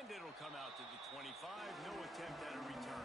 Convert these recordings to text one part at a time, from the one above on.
And it'll come out to the 25. No attempt at a return.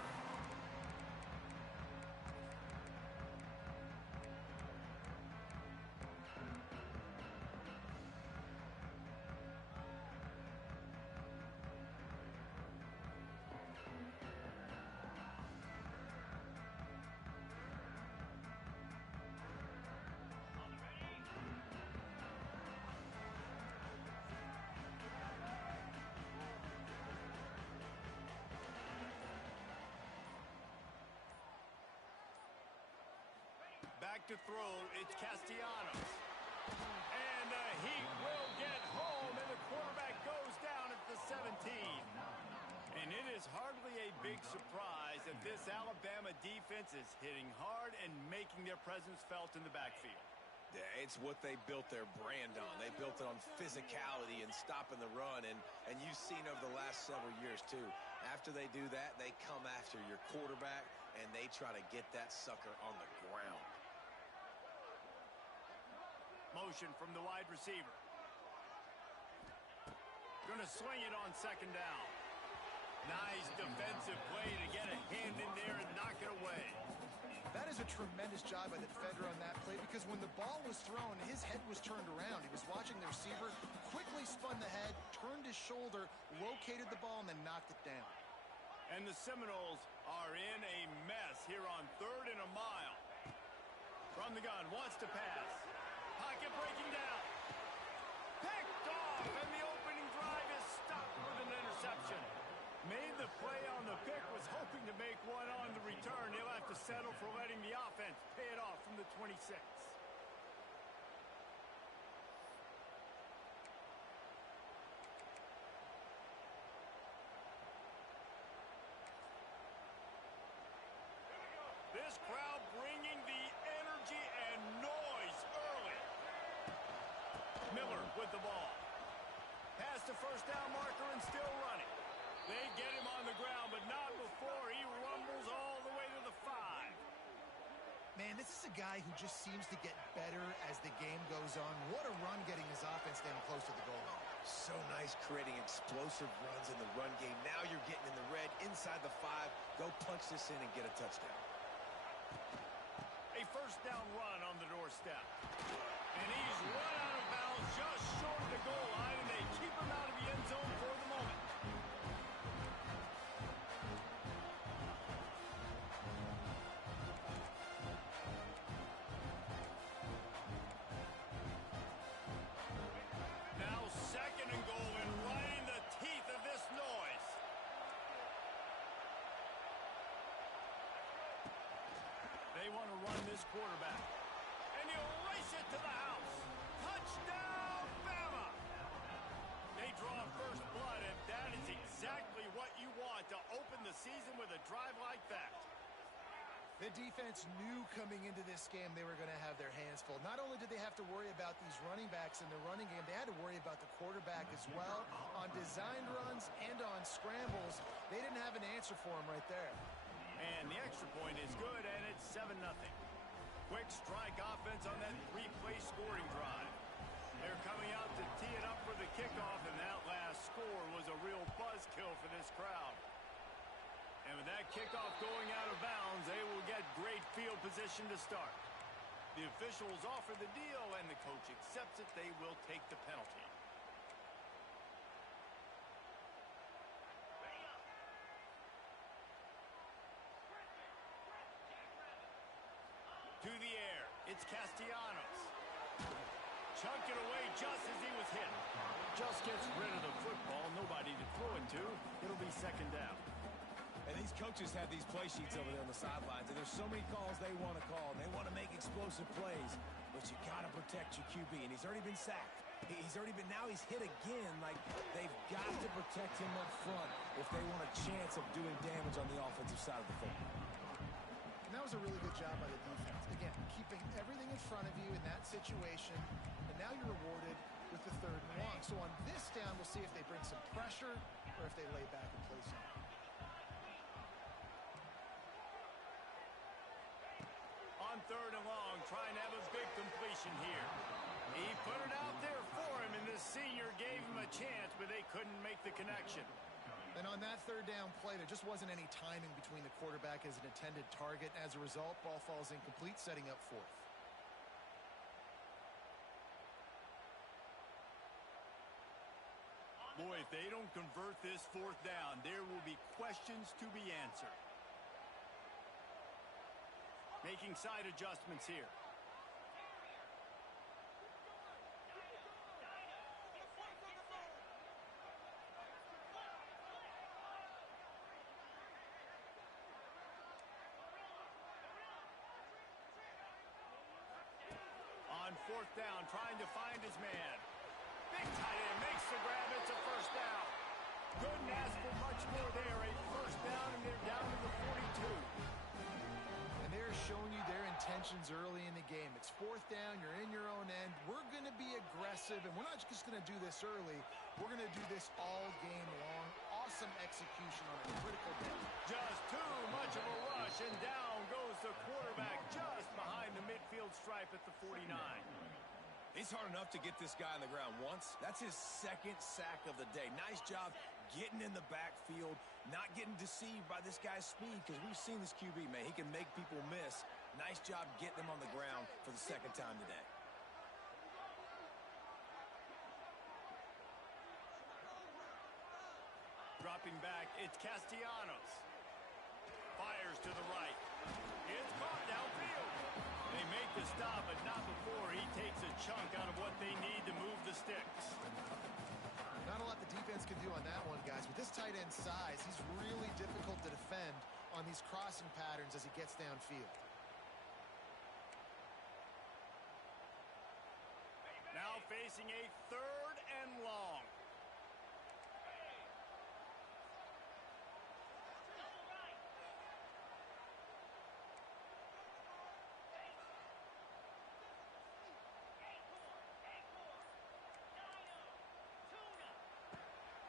Back to throw, it's Castellanos. And the Heat will get home, and the quarterback goes down at the 17. And it is hardly a big surprise that this Alabama defense is hitting hard and making their presence felt in the backfield. Yeah, it's what they built their brand on. They built it on physicality and stopping the run, and you've seen over the last several years, too. After they do that, they come after your quarterback, and they try to get that sucker on the ground. Motion from the wide receiver. Going to swing it on second down. Nice defensive play to get a hand in there and knock it away. That is a tremendous job by the defender on that play, because when the ball was thrown, his head was turned around. He was watching the receiver, quickly spun the head, turned his shoulder, located the ball, and then knocked it down. And the Seminoles are in a mess here on 3rd and a mile. From the gun, wants to pass. Pocket breaking down. Picked off, and the opening drive is stopped with an interception. Made the play on the pick, was hoping to make one on the return. He'll have to settle for letting the offense pay it off from the 26. This crowd bringing the energy and noise early. Miller with the ball. Past the first down marker and still running. They get him on the ground, but not before he rumbles all the way to the 5. Man, this is a guy who just seems to get better as the game goes on. What a run getting his offense down close to the goal line. So nice creating explosive runs in the run game. Now you're getting in the red inside the 5. Go punch this in and get a touchdown. A first down run on the doorstep. And he's run out of bounds just short of the goal line, and they keep him out of the end zone for the moment. Now 2nd and goal, and right in the teeth of this noise. They want to run this quarterback. And he'll race it to the house. Touchdown, Bama! They draw first blood, and that is exactly what you want to open the season with a drive like that. The defense knew coming into this game they were going to have their hands full. Not only did they have to worry about these running backs in the running game, they had to worry about the quarterback as well. On designed runs and on scrambles, they didn't have an answer for him right there. And the extra point is good, and it's 7-0. Quick strike offense on that 3-play scoring drive. They're coming out to tee it up for the kickoff, and that last score was a real buzzkill for this crowd. And with that kickoff going out of bounds, they will get great field position to start. The officials offer the deal, and the coach accepts it. They will take the penalty. To the air, it's Castellanos. Chunked it away just as he was hit. Just gets rid of the football, nobody to throw it to. It'll be 2nd down. And these coaches have these play sheets over there on the sidelines, and there's so many calls they want to call. They want to make explosive plays, but you got to protect your QB, and he's already been sacked. Now he's hit again. Like, they've got to protect him up front if they want a chance of doing damage on the offensive side of the football. And that was a really good job by the defense. Again, keeping everything in front of you in that situation, and now you're rewarded with the 3rd and long. So on this down, we'll see if they bring some pressure or if they lay back and play something. On 3rd and long, trying to have a big completion here. He put it out there for him, and the senior gave him a chance, but they couldn't make the connection. And on that third down play, there just wasn't any timing between the quarterback as an intended target. As a result, ball falls incomplete, setting up fourth. Boy, if they don't convert this fourth down, there will be questions to be answered. Making side adjustments here. On fourth down, trying to find his man. Big tight end makes the grab. It's a first down. Couldn't ask for much more there. A first down, and they're down to the 42. And they're showing you their intentions early in the game. It's fourth down. You're in your own end. We're going to be aggressive, and we're not just going to do this early. We're going to do this all game long. Awesome execution on a critical down. Just too much of a rush, and down goes the quarterback just behind the midfield stripe at the 49. It's hard enough to get this guy on the ground once. That's his second sack of the day. Nice job getting in the backfield, not getting deceived by this guy's speed, because we've seen this QB, man. He can make people miss. Nice job getting him on the ground for the second time today. Dropping back, it's Castellanos. Fires to the right. It's caught downfield. They make the stop, but not before he takes a chunk out of what they need to move the sticks. Not a lot the defense can do on that one, guys. With this tight end size, he's really difficult to defend on these crossing patterns as he gets downfield. Now facing a third and long.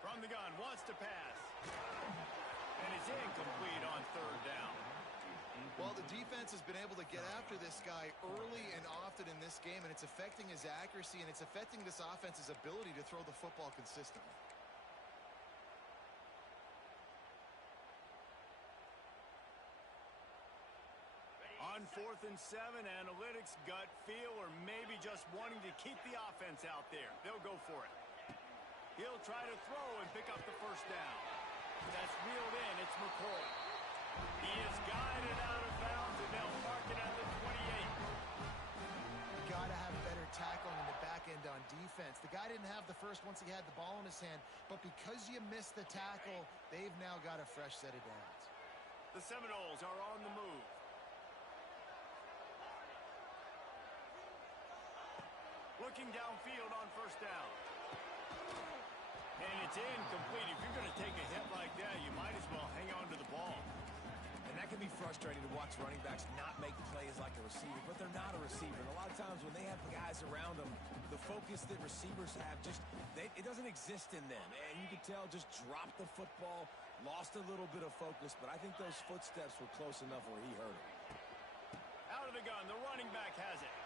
From the gun, wants to pass. And it's incomplete on third down. Well, the defense has been able to get after this guy early and often in this game, and it's affecting his accuracy, and it's affecting this offense's ability to throw the football consistently. On 4th and 7, analytics, gut feel, or maybe just wanting to keep the offense out there. They'll go for it. He'll try to throw and pick up the first down. That's reeled in. It's McCoy. He is guided out of bounds, and they'll mark it at the 28. You got to have better tackling in the back end on defense. The guy didn't have the first once he had the ball in his hand, but because you missed the tackle, they've now got a fresh set of downs. The Seminoles are on the move. Looking downfield on first down. And it's incomplete. If you're going to take a hit like that, you might as well hang on to the ball. And that can be frustrating to watch running backs not make plays like a receiver, but they're not a receiver. And a lot of times when they have guys around them, the focus that receivers have it doesn't exist in them. And you can tell just dropped the football, lost a little bit of focus, but I think those footsteps were close enough where he hurt him. Out of the gun, the running back has it.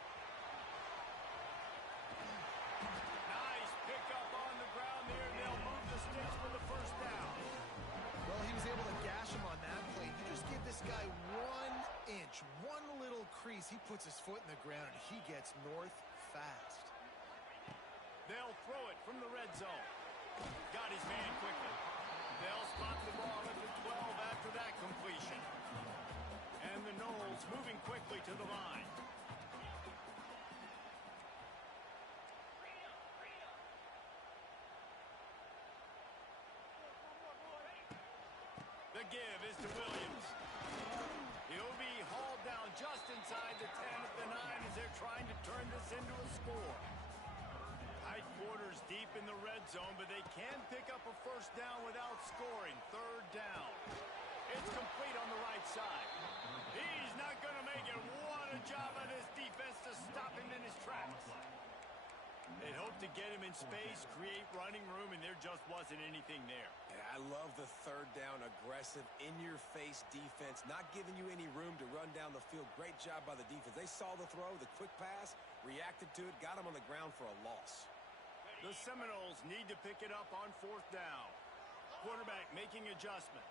Nice pickup on the ground there. They'll move the sticks for the first down. Well, he was able to gash him on that play. You just give this guy 1 inch, one little crease. He puts his foot in the ground, and he gets north fast. They'll throw it from the red zone. Got his man quickly. They'll spot the ball at the 12 after that completion. And the Noles moving quickly to the line. The give is to Williams. He'll be hauled down just inside the 10 at the 9 as they're trying to turn this into a score. Tight quarters deep in the red zone, but they can pick up a first down without scoring. Third down. It's complete on the right side. He's not going to make it. What a job of this defense to stop him in his tracks. They hoped to get him in space, create running room, and there just wasn't anything there. Yeah, I love the third down, aggressive, in-your-face defense, not giving you any room to run down the field. Great job by the defense. They saw the throw, the quick pass, reacted to it, got him on the ground for a loss. The Seminoles need to pick it up on fourth down. Quarterback making adjustments.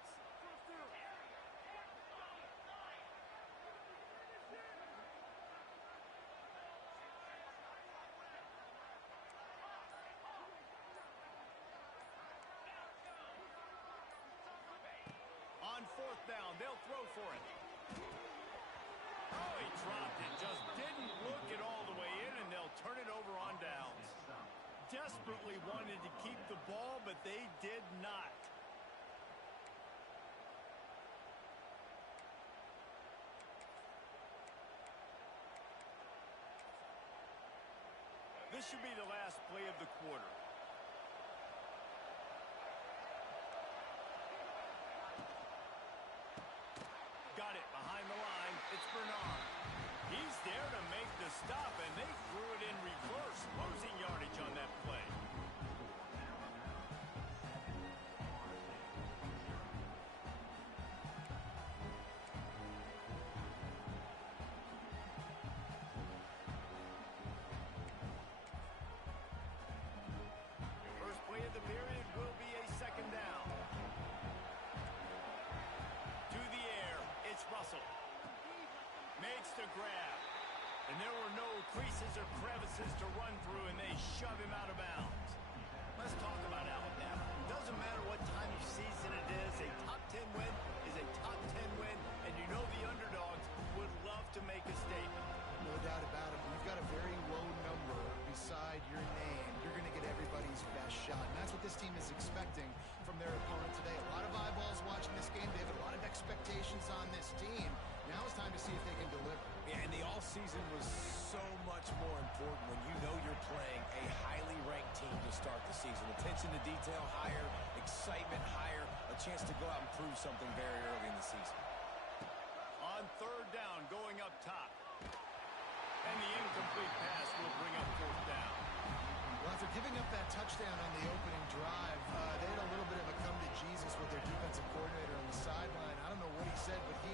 On fourth down, they'll throw for it. Oh, he dropped it. Just didn't look it all the way in, and they'll turn it over on downs. Desperately wanted to keep the ball, but they did not. This should be the last play of the quarter. Got it behind the line. It's Bernard. He's there to make the stop, and they threw it in reverse, losing yardage on that play. First play of the period will be a second down. To the air, it's Russell. Makes the grab. And there were no creases or crevices to run through, and they shove him out of bounds. Let's talk about Alabama. It doesn't matter what time of season it is. A top 10 win is a top 10 win, and you know the underdogs would love to make a statement. No doubt about it. When you've got a very low number beside your name, you're going to get everybody's best shot. And that's what this team is expecting from their opponent today. A lot of eyeballs watching this game. They have a lot of expectations on this team. Now it's time to see if they can deliver. Yeah, and the all-season was so much more important when you know you're playing a highly ranked team to start the season. Attention to detail higher, excitement higher, a chance to go out and prove something very early in the season. On third down, going up top. And the incomplete pass will bring up fourth down. Well, after giving up that touchdown on the opening drive, they had a little bit of a come to Jesus with their defensive coordinator on the sideline. I don't know what he said, but he,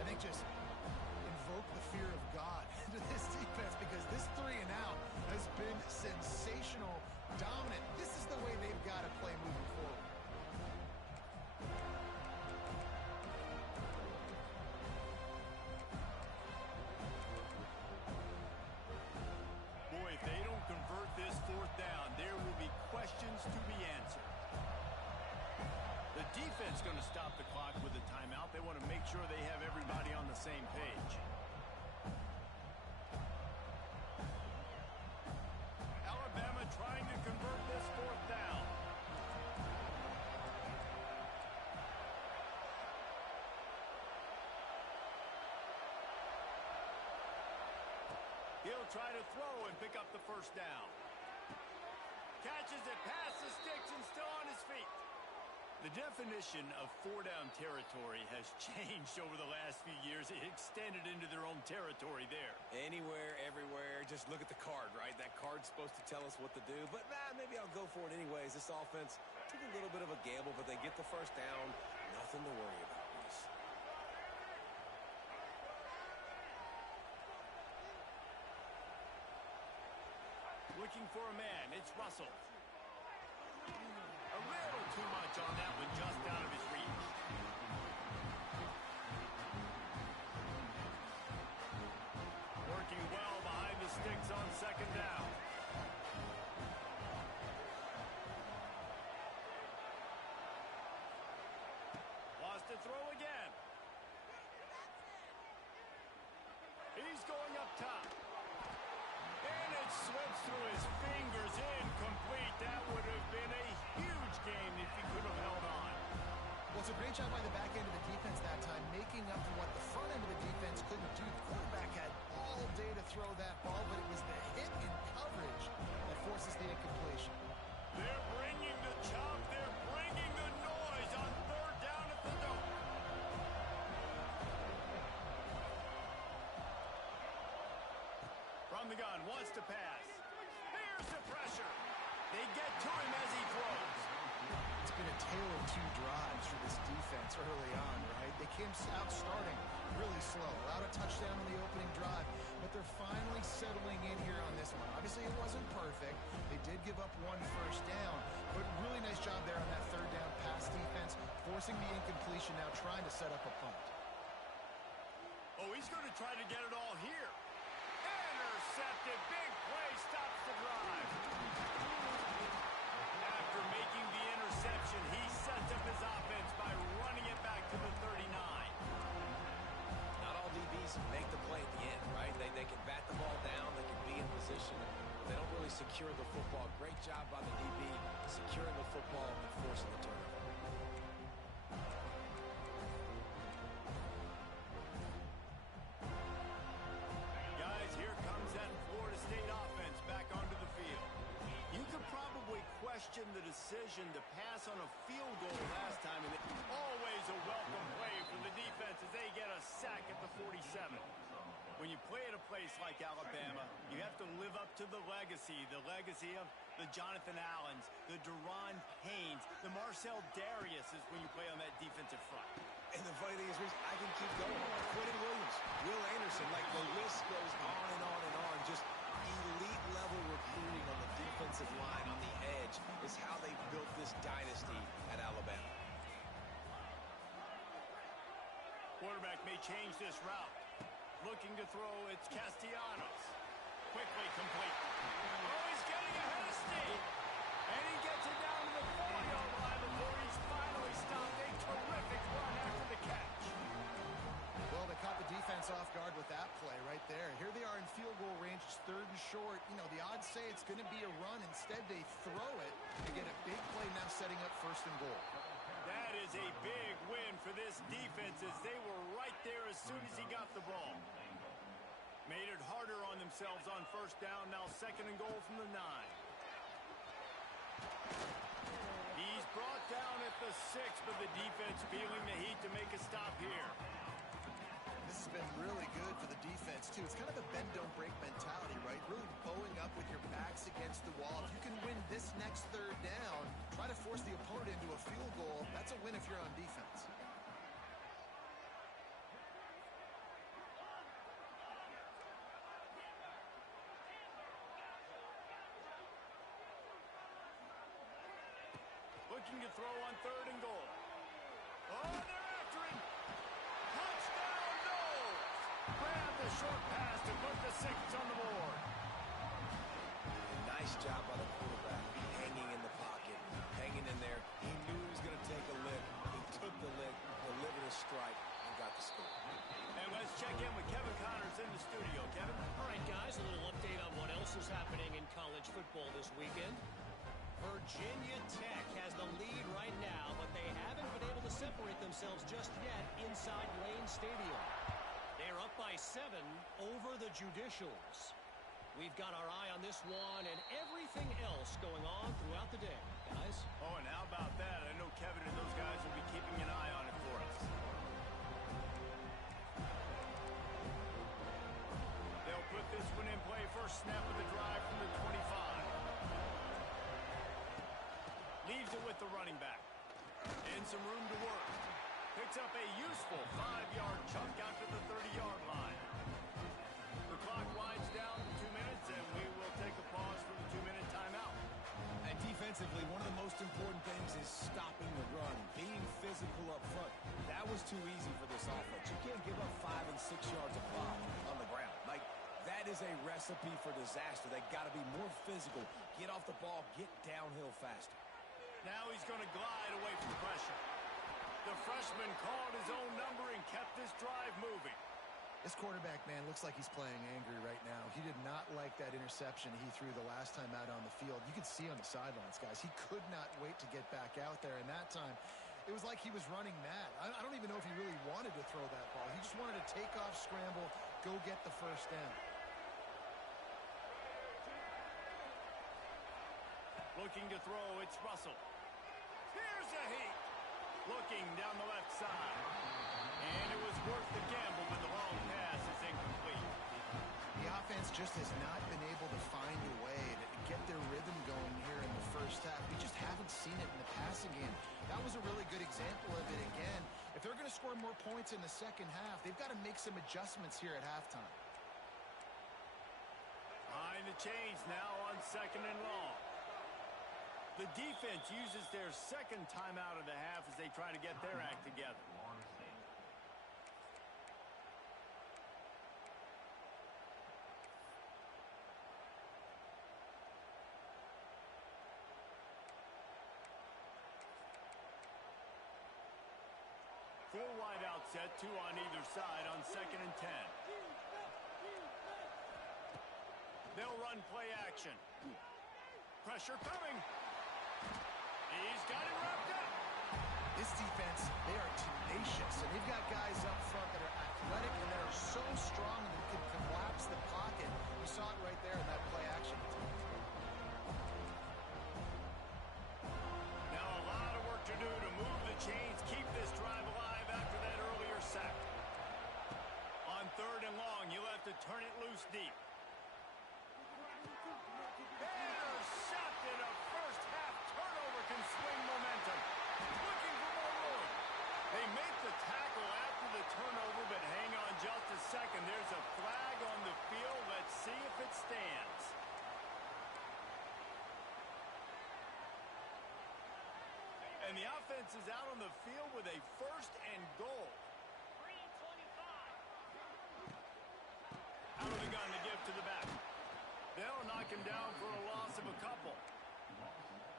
I think, just invoked the fear of God into this defense, because this 3 and out has been sensational, dominant. This is the way they've got to play moving forward. Boy, if they don't convert this fourth down, there will be questions to be answered. The defense going to stop the clock with a timeout. They want to make sure they have everybody on the same page. Alabama trying to convert this fourth down. He'll try to throw and pick up the first down. Catches it past the sticks and still on his feet. The definition of four-down territory has changed over the last few years. It extended into their own territory there. Anywhere, everywhere, just look at the card, right? That card's supposed to tell us what to do, but maybe I'll go for it anyways. This offense took a little bit of a gamble, but they get the first down. Nothing to worry about, Reese. Looking for a man. It's Russell. A little too much on that one, just out of his reach. Working well behind the sticks on second down. Lost to throw again. He's going up top. And it slips through his fingers, incomplete. That would have been a huge game if he could have held on. Well, it's a great job by the back end of the defense that time, making up for what the front end of the defense couldn't do. The quarterback had all day to throw that ball, but it was the hit in coverage that forces the incompletion. They're bringing the chop. They're bringing the noise on third down at the Dome. From the gun, wants to pass. Here's the pressure. They get to him as he throws. It's been a tale of two drives for this defense early on, right? They came out starting really slow, allowed a touchdown on the opening drive, but they're finally settling in here on this one. Obviously, it wasn't perfect. They did give up one first down, but really nice job there on that third down pass Forcing the incompletion now, trying to set up a punt. Oh, he's going to try to get it all here. Intercepted. Big play. Stops the drive. After making the interception, he sets up his offense by running it back to the 39. Not all DBs make the play at the end, right? They can bat the ball down. They can be in position. They don't really secure the football. Great job by the DB securing the football and forcing the turnover. Guys, here comes that Florida State offense back onto the field. You could probably question the decision to pass on a field goal last time, and it's always a welcome play for the defense as they get a sack at the 47. When you play at a place like Alabama, you have to live up to the legacy of the Jonathan Allens, the Deron Paynes, the Marcel Dariuses when you play on that defensive front. And the funny thing is, Reese, I can keep going. Quentin Williams, Will Anderson, like the list goes on and on and on. Just elite level recruiting on the defensive line, on the edge, is how they built this dynasty at Alabama. Quarterback may change this route. Looking to throw, it's Castellanos. Quickly complete. Oh, he's getting ahead of Steve. And he gets it down to the 40-yard line before he's finally stopped. A terrific run after the catch. Well, they caught the defense off guard with that play right there. Here they are in field goal range, 3rd and short. You know, the odds say it's going to be a run. Instead, they throw it to get a big play now setting up 1st and goal. That is a big win for this defense as they were right there as soon as he got the ball. Made it harder on themselves on 1st down. Now 2nd and goal from the 9. He's brought down at the 6, but the defense feeling the heat to make a stop here. This has been really good for the defense, too. It's kind of a bend-don't-break mentality, right? Really bowing up with your backs against the wall. If you can win this next 3rd down, try to force the opponent into a field goal. That's a win if you're on defense. Looking to throw on 3rd and goal. Oh, they're after him. Touchdown, Knowles. Grab the short pass to put the 6 on the board. Nice job by the quarterback, hanging in the pocket, hanging in there. He knew he was going to take a lick. He took the lick, delivered a strike, and got the score. And let's check in with Kevin Connors in the studio. Kevin? All right, guys, a little update on what else is happening in college football this weekend. Virginia Tech has the lead right now, but they haven't been able to separate themselves just yet inside Lane Stadium. They're up by 7 over the Judicials. We've got our eye on this one and everything else going on throughout the day, guys. Oh, and how about that? I know Kevin and those guys will be keeping an eye on it for us. They'll put this one in play. First snap of the drive from the 25. Leaves it with the running back. And some room to work. Picks up a useful 5-yard chunk out to the 30-yard line. The clock winds down to 2 minutes, and we will take a pause for the 2-minute timeout. And defensively, one of the most important things is stopping the run, being physical up front. That was too easy for this offense. You can't give up 5 and 6 yards a pop on the ground. Like, that is a recipe for disaster. They got to be more physical, get off the ball, get downhill faster. Now he's going to glide away from pressure. The freshman called his own number and kept this drive moving. This quarterback, man, looks like he's playing angry right now. He did not like that interception he threw the last time out on the field. You could see on the sidelines, guys. He could not wait to get back out there, and that time it was like he was running mad. I don't even know if he really wanted to throw that ball. He just wanted to take off, scramble, go get the 1st down. Looking to throw, it's Russell. Here's a heat. Looking down the left side. And it was worth the gamble, but the long pass is incomplete. The offense just has not been able to find a way to get their rhythm going here in the 1st half. We just haven't seen it in the passing game. That was a really good example of it again. If they're going to score more points in the 2nd half, they've got to make some adjustments here at halftime. Behind the chains now on 2nd and long. The defense uses their second timeout of the half as they try to get their act together. Four wide out set, two on either side on 2nd and 10. They'll run play action. Pressure coming. He's got it wrapped up. This defense, they are tenacious, and they've got guys up front that are athletic and that are so strong that can collapse the pocket. You saw it right there in that play action. Now a lot of work to do to move the chains, keep this drive alive after that earlier sack. On 3rd and long, you'll have to turn it loose deep. Intercepted. A first half turnover can swing momentum. Looking for more room. They make the tackle after the turnover, but hang on just a second. There's a flag on the field. Let's see if it stands. And the offense is out on the field with a 1st and goal. Out of the gun to give to the back. They'll knock him down for a loss of a couple.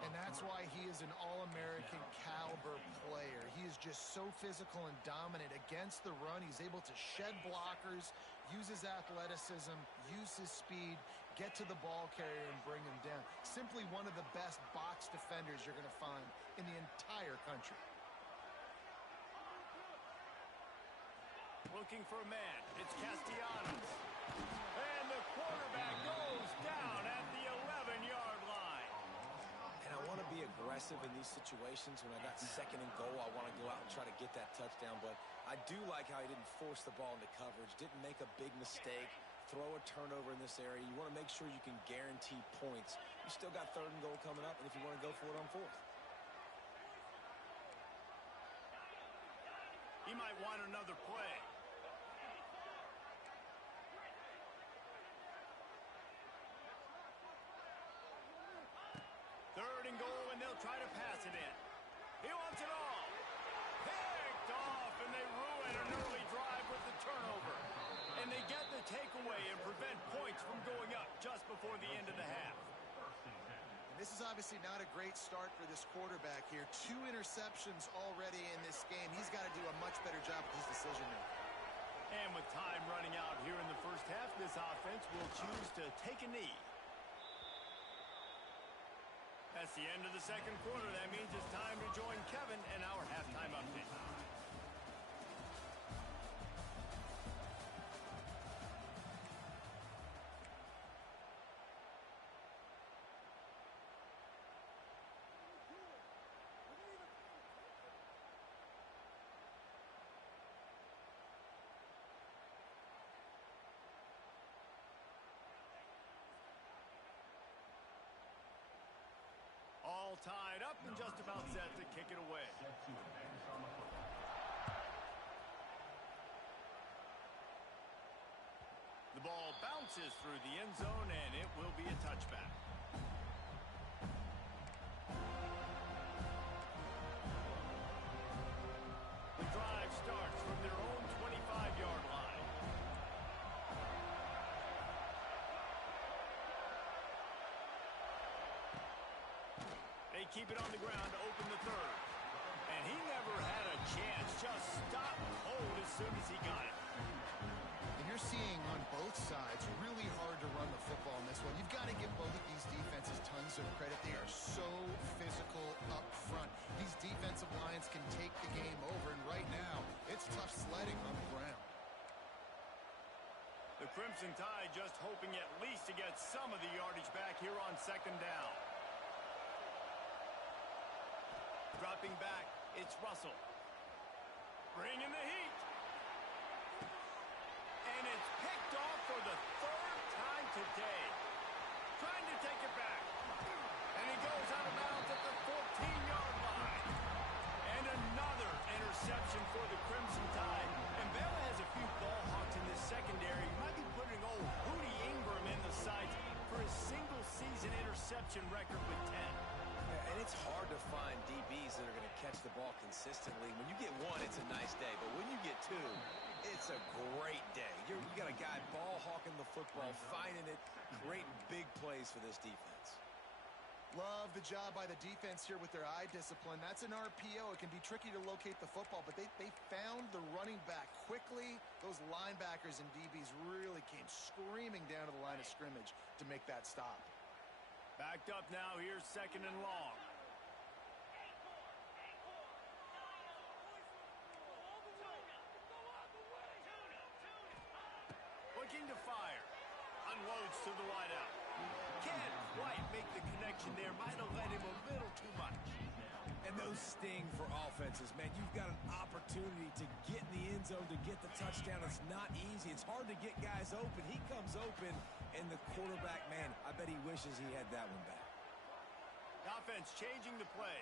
And that's why he is an All-American caliber player. He is just so physical and dominant against the run. He's able to shed blockers, use his athleticism, use his speed, get to the ball carrier and bring him down. Simply one of the best box defenders you're going to find in the entire country. Looking for a man. It's Castellanos. And the quarterback goes down at the 11-yard line. And I want to be aggressive in these situations. When I got 2nd and goal, I want to go out and try to get that touchdown. But I do like how he didn't force the ball into coverage, didn't make a big mistake, throw a turnover in this area. You want to make sure you can guarantee points. You still got 3rd and goal coming up, and if you want to go for it on 4th. He might want another play. Third and goal, and they'll try to pass it in. He wants it all. Picked off, and they ruin an early drive with the turnover. And they get the takeaway and prevent points from going up just before the end of the half. And this is obviously not a great start for this quarterback here. 2 interceptions already in this game. He's got to do a much better job with his decision-making. And with time running out here in the first half, this offense will choose to take a knee. That's the end of the 2nd quarter. That means it's time to join Kevin in our halftime update. All tied up and just about set to kick it away. The ball bounces through the end zone, and it will be a touchback. The drive starts from their own 25-yard line. They keep it on the ground to open the 3rd. And he never had a chance. Just stopped cold as soon as he got it. And you're seeing on both sides really hard to run the football in this one. You've got to give both of these defenses tons of credit. They are so physical up front. These defensive lines can take the game over, and right now, it's tough sledding on the ground. The Crimson Tide just hoping at least to get some of the yardage back here on 2nd down. Dropping back, it's Russell. Bringing the heat. And it's picked off for the 3rd time today. Trying to take it back. And he goes out of bounds at the 14-yard line. And another interception for the Crimson Tide. And Bama has a few ball hawks in this secondary. He might be putting old Hootie Ingram in the sights for his single-season interception record with 10. And it's hard to find DBs that are going to catch the ball consistently. When you get one, it's a nice day. But when you get two, it's a great day. You got a guy ball hawking the football, finding it, creating big plays for this defense. Love the job by the defense here with their eye discipline. That's an RPO. It can be tricky to locate the football, but they found the running back quickly. Those linebackers and DBs really came screaming down to the line of scrimmage to make that stop. Backed up now. Here's 2nd and long. Looking to fire. Unloads to the wideout. Can't quite make the connection there. Might have led him a little too much. And those sting for offenses, man. You've got an opportunity to get in the end zone, to get the touchdown. It's not easy. It's hard to get guys open. He comes open, and the quarterback, man, I bet he wishes he had that one back. The offense changing the play.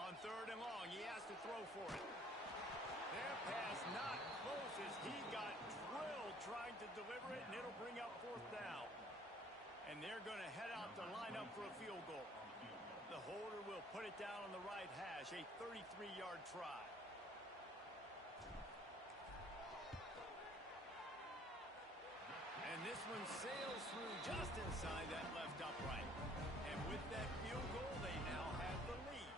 On 3rd and long, he has to throw for it. Their pass not close as he got drilled trying to deliver it, and it'll bring up 4th down. And they're going to head out to line up for a field goal. The holder will put it down on the right hash, a 33-yard try. And this one sails through just inside that left upright. And with that field goal, they now have the lead.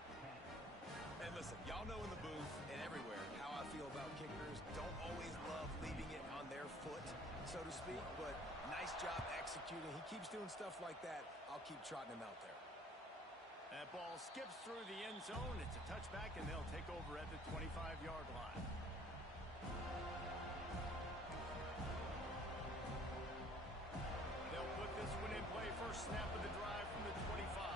And listen, y'all know in the booth and everywhere how I feel about kickers. Don't always love leaving it on their foot, so to speak, but nice job executing. He keeps doing stuff like that. I'll keep trotting him out there. That ball skips through the end zone. It's a touchback, and they'll take over at the 25-yard line. They'll put this one in play. First snap of the drive from the 25.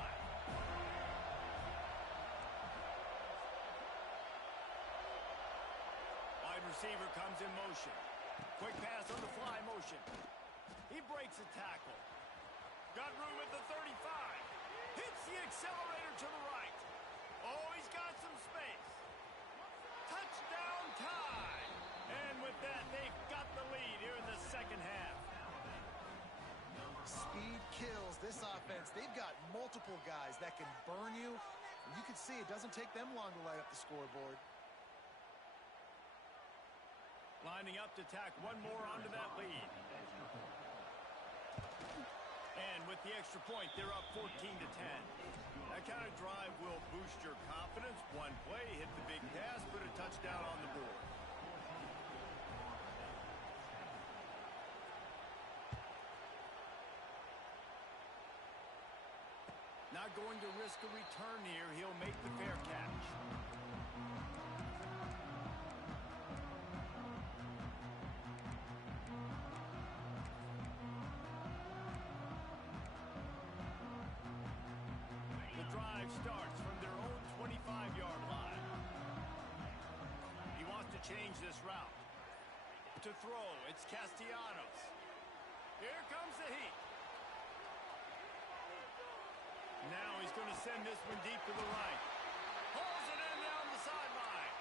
Receiver comes in motion. Quick pass on the fly motion. He breaks a tackle. Got room at the 35. Hits the accelerator to the right. Oh, he's got some space. Touchdown tie. And with that, they've got the lead here in the 2nd half. Speed kills this offense. They've got multiple guys that can burn you. And you can see it doesn't take them long to light up the scoreboard. Lining up to tack one more onto that lead. And with the extra point, they're up 14-10. That kind of drive will boost your confidence. One play, hit the big pass, put a touchdown on the board. Not going to risk a return here. He'll make the fair catch. Starts from their own 25-yard line. He wants to change this route. To throw, it's Castellanos. Here comes the heat. Now he's going to send this one deep to the right. Pulls it in down the sideline.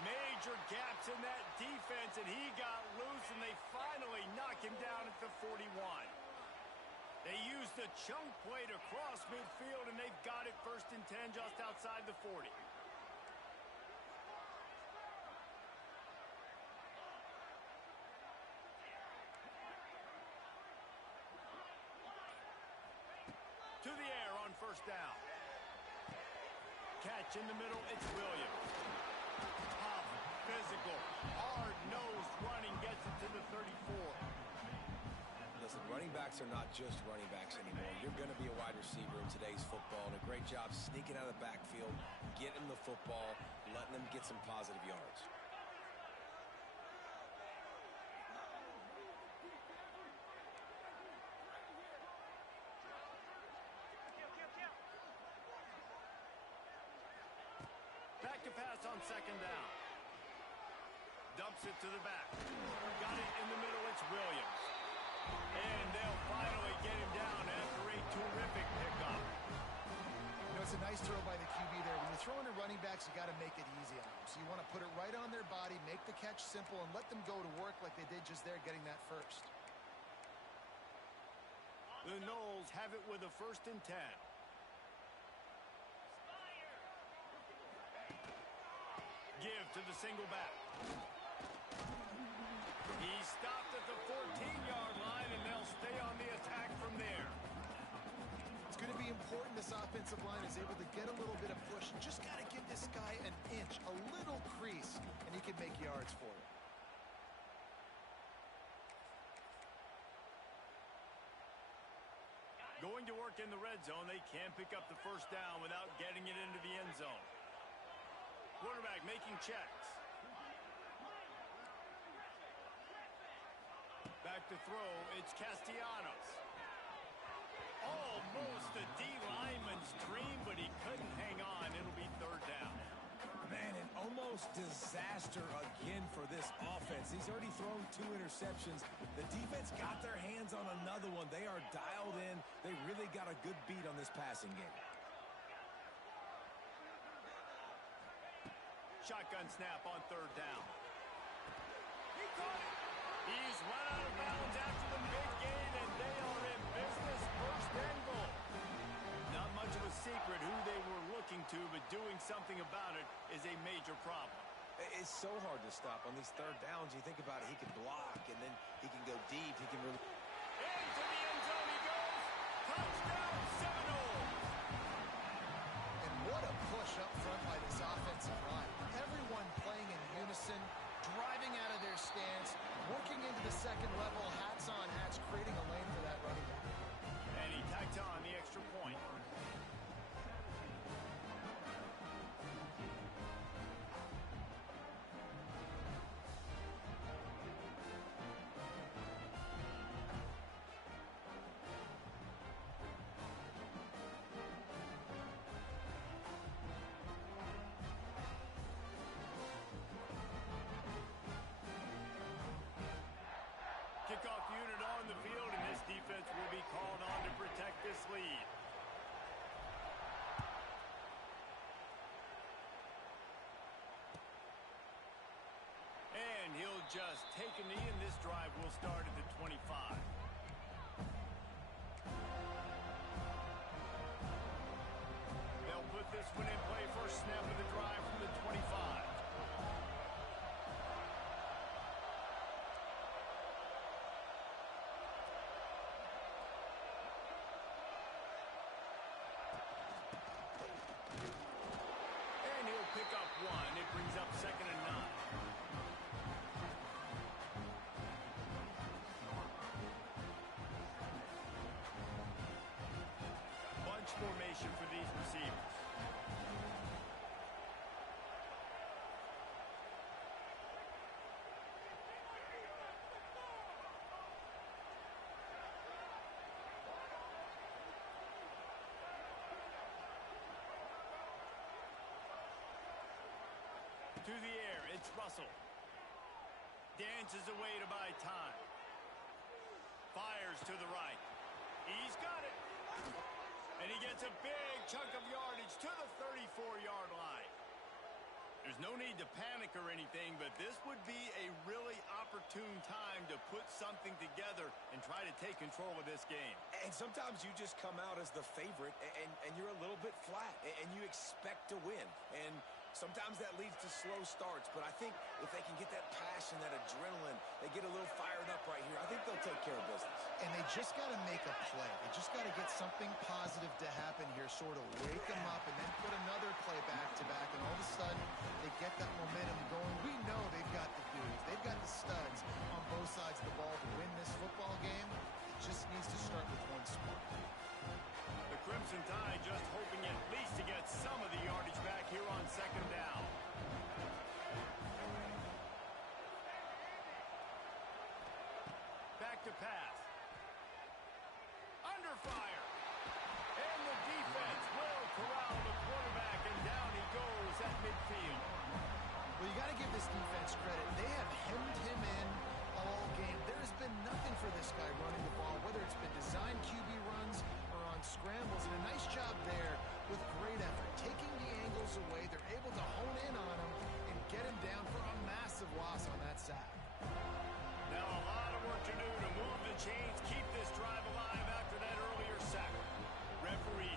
Major gaps in that defense, and he got loose, and they finally knock him down at the 41. They used the chunk play to cross midfield, and they've got it 1st and 10 just outside the 40. To the air on 1st down. Catch in the middle, it's Williams. Tough, physical, hard-nosed running, gets it to the 34. Listen, running backs are not just running backs anymore. You're going to be a wide receiver in today's football, and a great job sneaking out of the backfield, getting the football, letting them get some positive yards. Back to pass on 2nd down. Dumps it to the back. Got it in the middle, it's Williams. And they'll finally get him down after a terrific pickup. You know, it's a nice throw by the QB there. When you're throwing to running backs, you got to make it easy on them. So you want to put it right on their body, make the catch simple, and let them go to work like they did just there, getting that first. The Knowles have it with a 1st and 10. Give to the single back. He's stopped at the 14-yard line, and they'll stay on the attack from there. It's going to be important this offensive line is able to get a little bit of push. Just got to give this guy an inch, a little crease, and he can make yards for it. Going to work in the red zone, they can't pick up the 1st down without getting it into the end zone. Quarterback making checks. Back to throw, it's Castellanos. Almost a D lineman's dream, but he couldn't hang on. It'll be 3rd down. Man, an almost disaster again for this offense. He's already thrown 2 interceptions. The defense got their hands on another one. They are dialed in. They really got a good beat on this passing game. Shotgun snap on 3rd down. He caught it. He's run out of bounds after the big gain, and they are in business. 1st and goal. Not much of a secret who they were looking to, but doing something about it is a major problem. It's so hard to stop on these 3rd downs. You think about it, he can block, and then he can go deep. He can really... Into the end zone he goes. Touchdown, Seminoles. And what a push up front by this offensive line. Everyone playing in unison, driving out of their stance, working into the 2nd level, hats on hats, creating a lane for that running back. And he tacked on the extra point. Kickoff unit on the field, and this defense will be called on to protect this lead. And he'll just take a knee, and this drive will start at the 25. They'll put this one in play. First snap of the drive from the 25. Pick up 1. It brings up 2nd and 9. Bunch formation for these receivers. To the air, it's Russell. Dances away to buy time. Fires to the right. He's got it. And he gets a big chunk of yardage to the 34-yard line. There's no need to panic or anything, but this would be a really opportune time to put something together and try to take control of this game. And sometimes you just come out as the favorite, and you're a little bit flat, and you expect to win. And sometimes that leads to slow starts, but I think if they can get that passion, that adrenaline, they get a little fired up right here, I think they'll take care of business. And they just got to make a play. They just got to get something positive to happen here, sort of wake them up, and then put another play back-to-back, and all of a sudden they get that momentum going. We know they've got the dudes. They've got the studs on both sides of the ball to win this football game. It just needs to start with one spark. The Crimson Tide just hoping at least to get some of the yardage back here on 2nd down. Back to pass. Under fire. And the defense will corral the quarterback, and down he goes at midfield. Well, you got to give this defense credit. They have hemmed him in all game. There's been nothing for this guy running the ball, whether it's been designed QB runs or on scrambles. And a nice job there with great effort. Taking the angles away, they're able to hone in on him and get him down for a massive loss on that sack. Now a lot of work to do to move the chains, keep this drive alive after that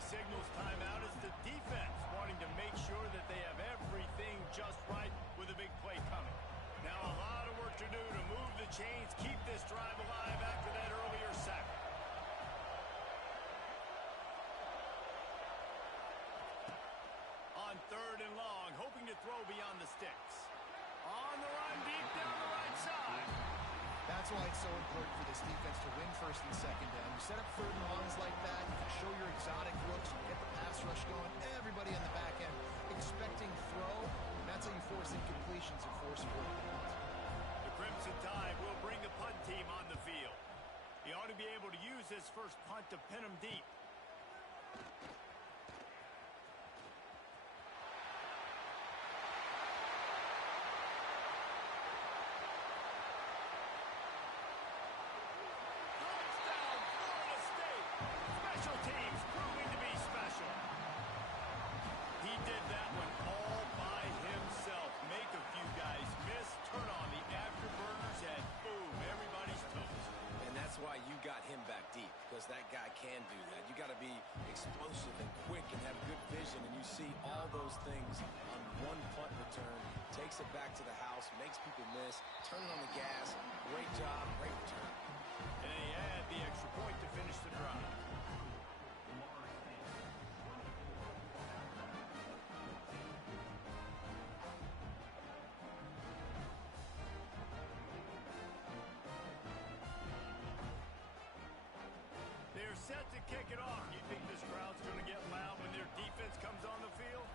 signals timeout is the defense wanting to make sure that they have everything just right with a big play coming. Now a lot of work to do to move the chains, keep this drive alive after that earlier sack. On 3rd and long, hoping to throw beyond the sticks. On the run, deep down the right side. That's why it's so important for this defense to win 1st and 2nd down. You set up 3rd and longs like that, you can show your exotic looks, you get the pass rush going, everybody on the back end expecting throw. That's how you force incompletions and force a work. The Crimson Tide will bring the punt team on the field. He ought to be able to use his first punt to pin him deep. That guy can do that. You got to be explosive and quick and have good vision, and you see all those things on one punt return. Takes it back to the house, makes people miss, turning on the gas. Great job, great return. And they add the extra point to finish the drive. Set to kick it off. You think this crowd's going to get loud when their defense comes on the field?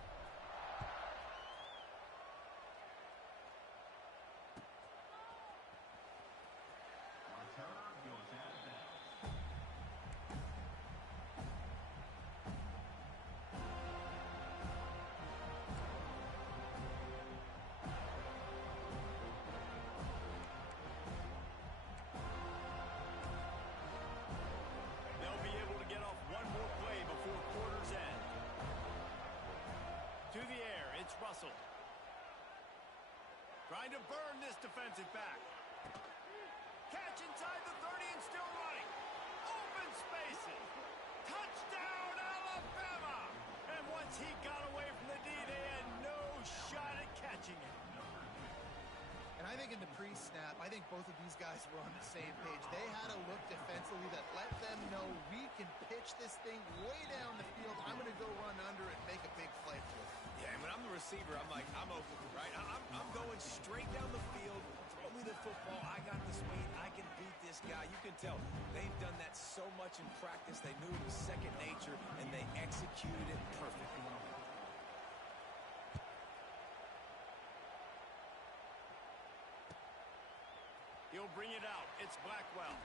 Russell. Trying to burn this defensive back. Catch inside the 30 and still running. Open spaces. Touchdown, Alabama! And once he got away from the D, they had no shot at catching it. And I think in the pre-snap, I think both of these guys were on the same page. They had a look defensively that let them know we can pitch this thing way down the field. I'm going to go run under and make a big play for it. Yeah, and when I'm the receiver, I'm like, I'm open, right? I'm going straight down the field. Throw me the football. I got the speed. I can beat this guy. You can tell they've done that so much in practice. They knew it was second nature, and they executed it perfectly. He'll bring it out. It's Blackwell.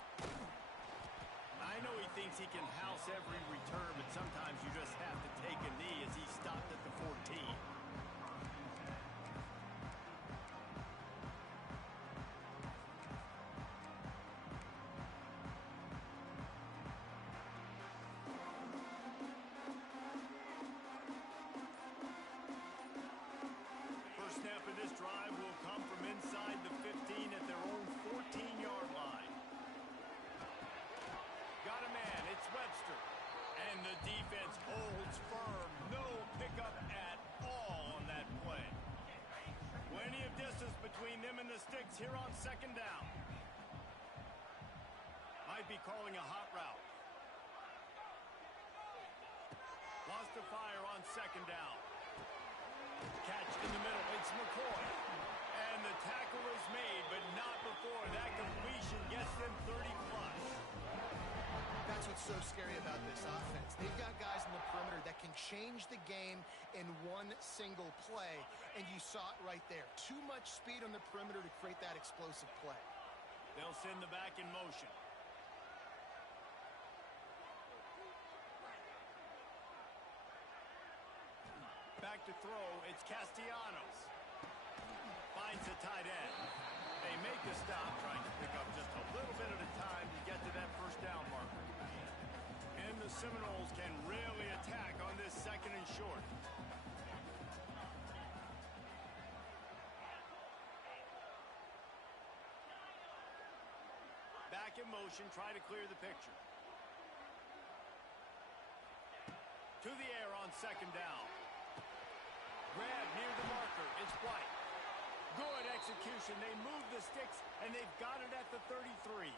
I know he thinks he can house every return, but sometimes you just have to take a knee as he stopped at the 14. First snap of this drive will come from inside the 15 at their own 14-yard line. Got a man, it's Webster. And the defense holds firm. No pickup at all on that play. Plenty of distance between them and the sticks here on second down. Might be calling a hot route. Lost to fire on second down. Catch in the middle, it's McCoy. And the tackle is made, but not before that completion gets them 30-plus. That's what's so scary about this offense. They've got guys in the perimeter that can change the game in one single play, and you saw it right there. Too much speed on the perimeter to create that explosive play. They'll send the back in motion. Back to throw, it's Castellanos. Finds the tight end. They make a stop, trying to pick up just a little bit at a time to get to that first down marker. And the Seminoles can really attack on this second and short. Back in motion, try to clear the picture. To the air on second down. Grab near the marker. It's White. Good execution. They move the sticks, and they've got it at the 33.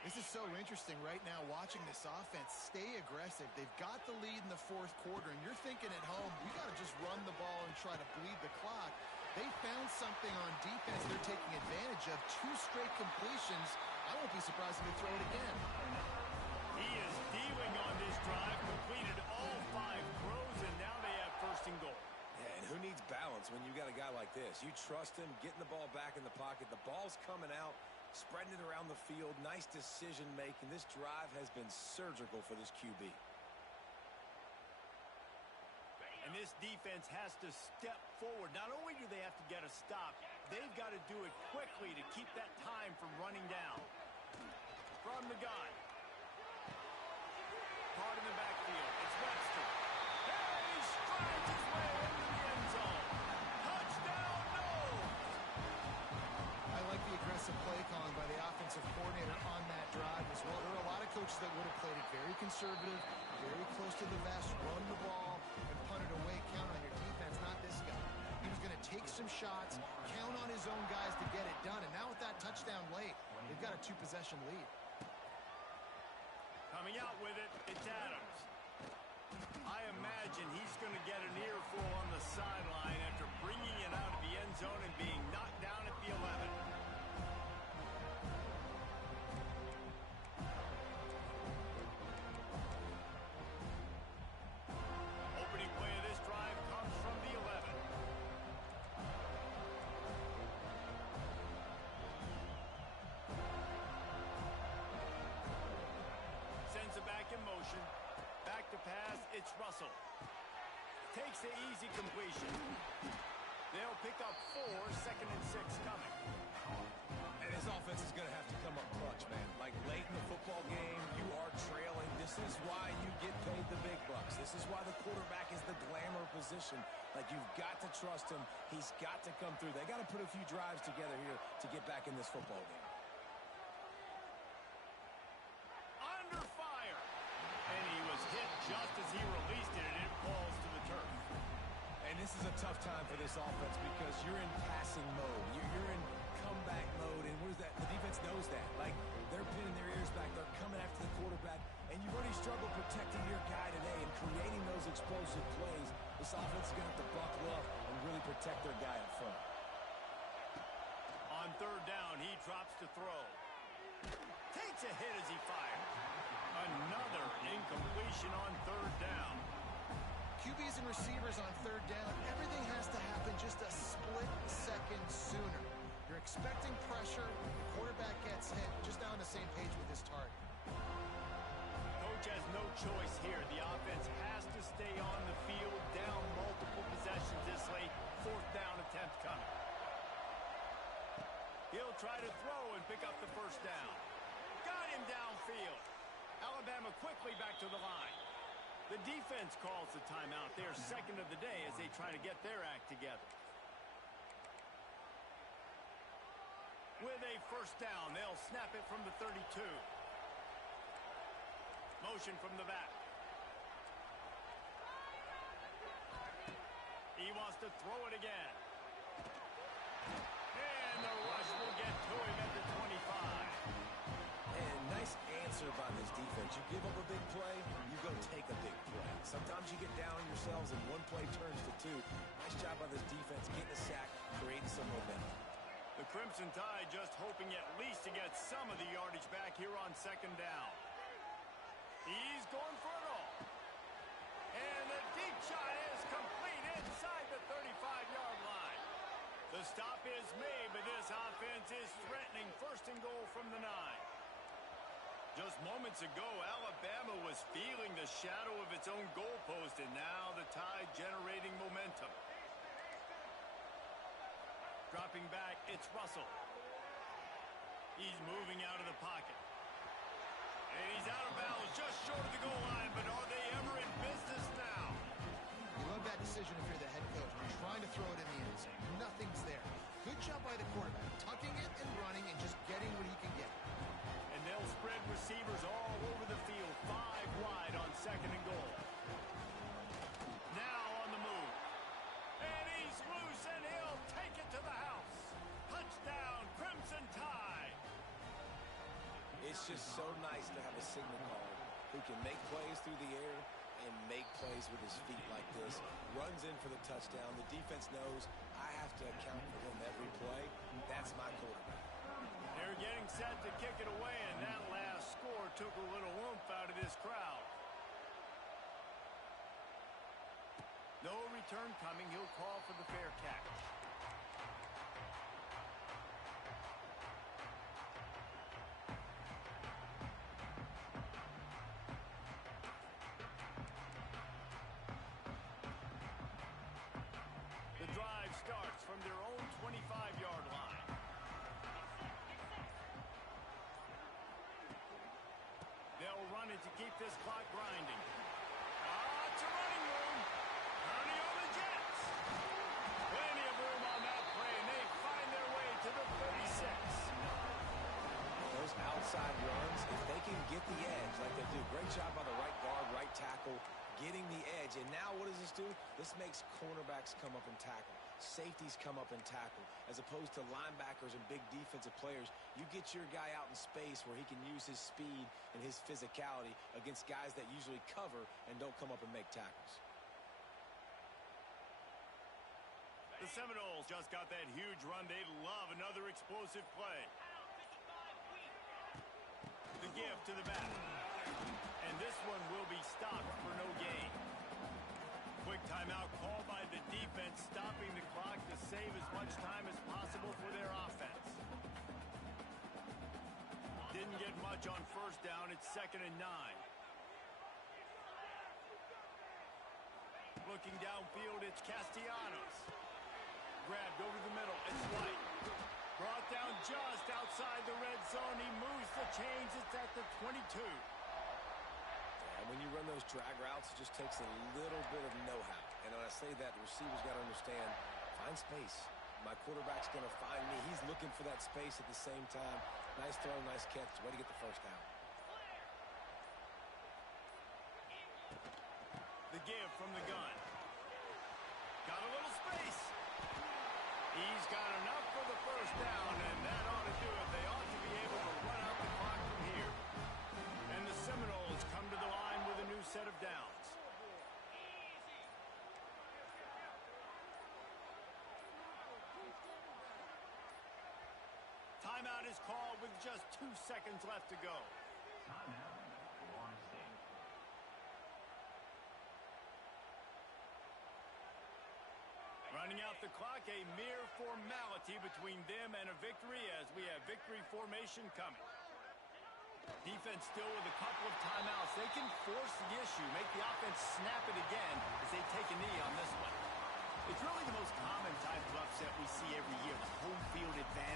This is so interesting right now watching this offense stay aggressive. They've got the lead in the fourth quarter, and you're thinking at home, we got to just run the ball and try to bleed the clock. They found something on defense they're taking advantage of. 2 straight completions. I won't be surprised if they throw it again. He is dealing on this drive, completed all 5 throws, and now they have first and goal. Yeah, and who needs balance when you got a guy like this? You trust him, getting the ball back in the pocket. The ball's coming out, spreading it around the field. Nice decision-making. This drive has been surgical for this QB. And this defense has to step forward. Not only do they have to get a stop, they've got to do it quickly to keep that time from running down. From the gun. Caught in the backfield. It's Webster. And he strides his way into the end zone. Touchdown, no! I like the aggressive play calling by the offensive coordinator on that drive as well. There are a lot of coaches that would have played it very conservative, very close to the vest, run the ball, and punt it away, count on your defense. Not this guy. He was going to take some shots, count on his own guys to get it done, and now with that touchdown late, they've got a 2-possession lead. Coming out with it, it's Adams. I imagine he's going to get an earful on the sideline after bringing it out of the end zone and being knocked down at the 11. Opening play of this drive comes from the 11. Sends it back in motion. Back to pass, it's Russell. Takes the easy completion. They'll pick up 4, 2nd and 6 coming. And his offense is going to have to come up clutch, man. Like late in the football game, you are trailing. This is why you get paid the big bucks. This is why the quarterback is the glamour position. Like, you've got to trust him. He's got to come through. They got to put a few drives together here to get back in this football game. Under fire. And he was hit just as he released it, and it falls to the turf. And this is a tough time for this offense because you're in passing mode. You're in comeback mode, and what is that? The defense knows that. Like, they're pinning their ears back. They're coming after the quarterback, and you've already struggled protecting your guy today and creating those explosive plays. This offense is going to have to buckle up and really protect their guy up front. On 3rd down, he drops to throw. Takes a hit as he fires. Another incompletion on 3rd down. QBs and receivers on 3rd down, everything has to happen just a split second sooner. You're expecting pressure, the quarterback gets hit, just not on the same page with his target. Coach has no choice here. The offense has to stay on the field, down multiple possessions this late. 4th down attempt coming. He'll try to throw and pick up the 1st down. Got him downfield. Alabama quickly back to the line. The defense calls the timeout. Their 2nd of the day as they try to get their act together. With a 1st down, they'll snap it from the 32. Motion from the back. He wants to throw it again. And the rush will get to him at the 25. And nice answer by this defense. You give up a big play, you go take a big play. Sometimes you get down on yourselves and one play turns to 2. Nice job by this defense getting a sack, creating some momentum. The Crimson Tide just hoping at least to get some of the yardage back here on 2nd down. He's going for it all. And the deep shot is complete inside the 35-yard line. The stop is made, but this offense is threatening 1st and goal from the 9. Just moments ago, Alabama was feeling the shadow of its own goalpost, and now the Tide generating momentum. Dropping back, it's Russell. He's moving out of the pocket. And he's out of bounds just short of the goal line, but are they ever in business now? You love that decision if you're the head coach. You're trying to throw it in the end zone. Nothing's there. Good job by the quarterback, tucking it and running and just getting what he can get. And they'll spread receivers all over the field, 5 wide on 2nd and goal. just so nice to have a signal call who can make plays through the air and make plays with his feet like this. Runs in for the touchdown. The defense knows I have to account for him every play. That's my quarterback. They're getting set to kick it away, and that last score took a little oomph out of this crowd. No return coming. He'll call for the fair catch. The drive starts from their own 25-yard line. They'll run it to keep this clock grinding. It's a running room. Hurry on the Jets. Plenty of room on that play, and they find their way to the 36. Those outside runs, if they can get the edge like they do, great job by the right guard, right tackle, getting the edge. And now what does this do? This makes cornerbacks come up and tackle. Safeties come up and tackle. As opposed to linebackers and big defensive players, you get your guy out in space where he can use his speed and his physicality against guys that usually cover and don't come up and make tackles. The Seminoles just got that huge run. They love another explosive play. The give to the back. And this one will be stopped for no gain. Quick timeout called by the defense, stopping the clock to save as much time as possible for their offense. Didn't get much on first down. It's 2nd and 9. Looking downfield, it's Castellanos. Grabbed over the middle. It's White. Brought down just outside the red zone. He moves the chains. It's at the 22. And when you run those drag routes, it just takes a little bit of know-how. And when I say that, the receiver's got to understand, find space. My quarterback's going to find me. He's looking for that space at the same time. Nice throw, nice catch. Way to get the first down. The give from the gun. Got a little space. He's got enough for the first down, and that ought to do it. They ought to be able to run out the clock from here. And the Seminoles come to the line with a new set of downs. Timeout is called with just 2 seconds left to go. Running out the clock, a mere formality between them and a victory as we have victory formation coming. Defense still with a couple of timeouts. They can force the issue, make the offense snap it again as they take a knee on this one. It's really the most common type of upset we see every year, the home field advantage.